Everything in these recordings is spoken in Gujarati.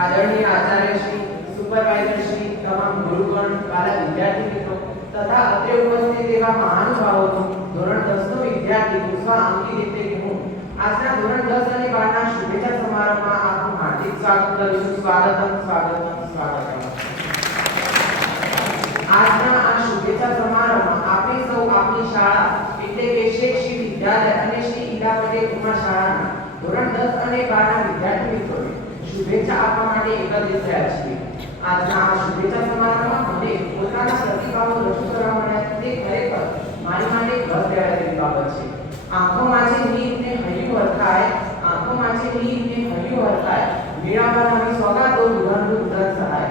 आदरणीय आचार्य श्री, सुपरवाइजर श्री, तमाम गुरुगण, वाला विद्यार्थी मित्रों तथा अत्रे उपस्थित एवं महानुभावों ધોરણ 10 નો વિદ્યાર્થી પુષ્પા અંકિત હું આજના ધોરણ 10 અને 12 ના શુભેચ્છા સમારોહમાં આપનું હાર્દિક સ્વાગત કરું છું. સ્વાગતમ. આજના આ શુભેચ્છા સમારોહમાં આપણે સૌ આપણી શાળા એટલે કે શ્રી વિદ્યાલય અને શ્રી ઈલા પટેલ ઉમા શાળાના ધોરણ 10 અને 12 ના વિદ્યાર્થી મિત્રોને શુભેચ્છા આપવા માટે એકત્રિત થયા છીએ. આજના આ શુભેચ્છા સમારોહમાં મને પોતાના પ્રતિભાવો રજૂ કરવા મળ્યા તે ખરેખર મારી માટે ગર્વ લેવાયેલી બાબત છે. આંખોમાં જે નીરને હૈયું હરખાય, આંખોમાં જે નીરને હૈયું હરખાય, મેળાવવાની સોગાતો વિધાનનું ઉદાહરણ સહાય.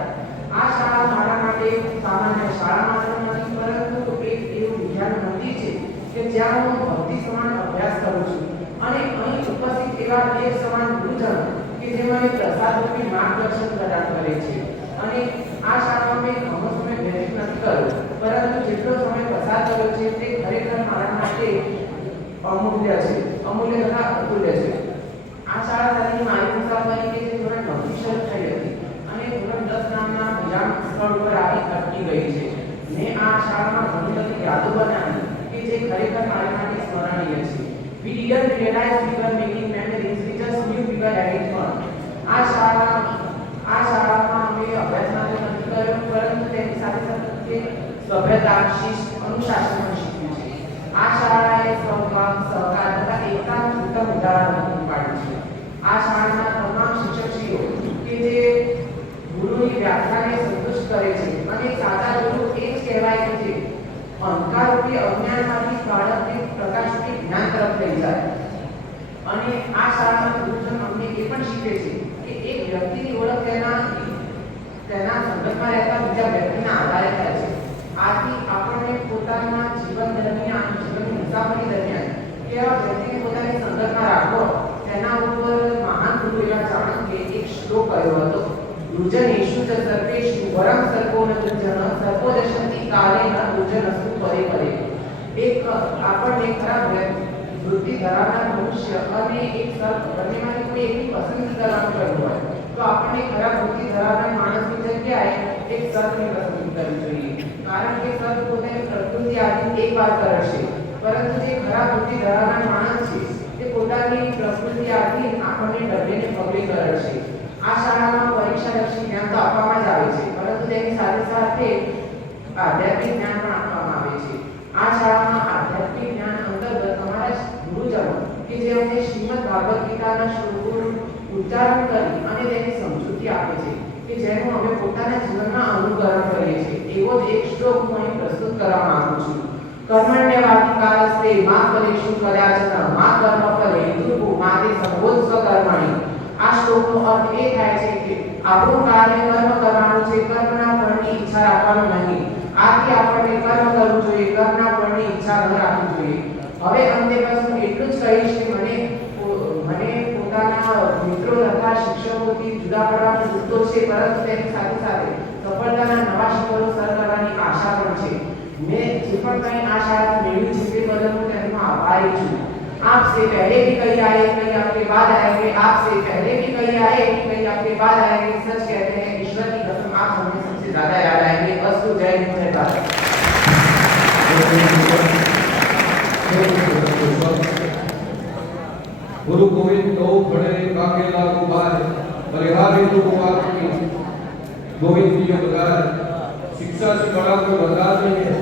આ શાળા મારા માટે સામાન્ય શાળા માત્ર નથી, પરંતુ એક એવું વિજ્ઞાન મંદિર છે કે જ્યાં હું ભક્તિ સમાન અભ્યાસ કરું છું અને અહીં ઉપસ્થિત એવા દેવ સમાન ગુરુજનો કે જે મને પ્રસાદરૂપી માર્ગદર્શન પ્રદાન કરે છે. અને આ શાળામાં મેં ઘણો સમય વ્યતીત નથી કર્યો, પરંતુ જેટલો સમય પસાર કર્યો છે તે ખરેખર મારા માટે અમૂલ્ય તથા અતુલ્ય છે. આ શાળા સાથેની મારી મુસાફરી કે જે ધોરણ 9 થી શરૂ થઈ હતી અને ધોરણ 10 નામના વિરામ સ્થળ ઉપર આવી અટકી ગઈ છે. મેં આ શાળામાં ઘણી બધી યાદો બનાવી કે જે ખરેખર મારી માટે સ્મરણીય છે. We didn't realize we were making memories, we just knew we were having fun. આ શાળામાં અમે અભ્યાસ માટે નથી કર્યો, પરંતુ તેની સાથે સાથે સભ્યતા, શિસ્ત, અનુશાસન પણ શીખ્યું છે. આ શાળાએ સહકાર તથા એકતાનું ઉત્તમ ઉદાહરણ પૂરું પાડ્યું છે. આ શાળાના તમામ શિક્ષકશ્રીઓ કે જે ગુરુની વ્યાખ્યાને સંતુષ્ટ કરે છે અને સાચા ગુરુ એ જ કહેવાય કે જે અંધકારરૂપી અજ્ઞાનમાંથી બાળકને પ્રકાશરૂપી જ્ઞાન તરફ લઈ જાય. અને આ શાળાના ગુરુજન અમને એ પણ શીખે છે કે એક વ્યક્તિની ઓળખ તેના સંગતમાં રહેતા બીજા વ્યક્તિના આધારે થાય છે. આથી આપણને પોતાના જીવન દરમિયાન, જીવનની મુસાફરી દરમિયાન કેવા વ્યક્તિને પોતાની સંગતમાં રાખવો તેના ઉપર મહાન ગુરુ એવા ચાણક્યે એક શ્લોક કહ્યો હતો. દુર્જનેષુ ચ સર્વેષુ વરં સર્પો ન દુર્જન સર્પો દશંતિ કાલે ન દુર્જનસ્તુ પરે પરે. એક આપણને ખરાબ વૃત્તિ ધરાવનાર મનુષ્ય અને એક સર્પ બંનેમાંથી કોઈ એકની પસંદગી કરવાનું કહ્યું હોય તો આપણને ખરાબ વૃત્તિ ધરાવનાર માણસની જગ્યાએ એક સર્પની પસંદગી કરવી જોઈએ. કારણ કે સર્પ પોતાની પ્રકૃતિ આધીન એક વાર કરશે, પરંતુ જે ખરાબ વૃત્તિ ધરાવનાર માણસ છે તે પોતાની પ્રકૃતિ આધીન આપણને ડગલે પગલે કરશે. આ શાળામાં પરીક્ષાલક્ષી જ્ઞાન તો આપવામાં જ આવે છે, પરંતુ તેની સાથે સાથે આધ્યાત્મિક જ્ઞાન પણ આપવામાં આવે છે. આ શાળામાં આધ્યાત્મિક જ્ઞાન અંતર્ગત અમારા ગુરુજનો કે જે અમને શ્રીમદ ભાગવત ગીતાના શ્લોકોનું ઉચ્ચારણ કરી અને તેની સમજૂતી આપે છે કે જેનું અમે પોતાના જીવનમાં અનુકરણ કરીએ છીએ. એવો જ એક શ્લોક હું અહીં પ્રસ્તુત કરવા માંગુ છું. કર્મણ્યવાધિકારસ્તે મા ફલેષુ કદાચન મા કર્મફલે હેતુર્ભૂ માતે સંભોત્સ્વ કર્મણિ. આ શ્લોકનો અર્થ એ થાય છે કે આપણું કાર્ય કર્મ કરવાનું છે, કર્મના ફળની ઈચ્છા રાખવાનું નહીં. આથી આપણને કર્મ કરવું જોઈએ, કર્મના ફળની ઈચ્છા ન રાખવી જોઈએ. હવે અંતે બસ હું એટલું જ કહીશ કે મને પોતાના મિત્રો તથા શિક્ષકોથી જુદા પડવાનો દુઃખ તો છે, પરંતુ તેની સાથે સાથે સફળતાના નવા શિખરો સર કરવાની આશા પણ છે. મેં જે પણ કંઈ આ શાળાથી મેળવ્યું છે તે બદલ હું તેમનો આભારી છું. आपसे पहले भी कई आए, कई आपके बाद आएंगे, आपसे पहले भी कई आए, कई आपके बाद आएंगे. सच कहते हैं ईश्वर की कसम आप हमें सबसे ज्यादा याद आएंगे. अस्तु. जय हिंद, जय भारत. गुरु गोविंद दो खड़े काके लागू बार बलिहारी तो गोविंद की बगार. शिक्षा से बड़ा कोई बता नहीं है.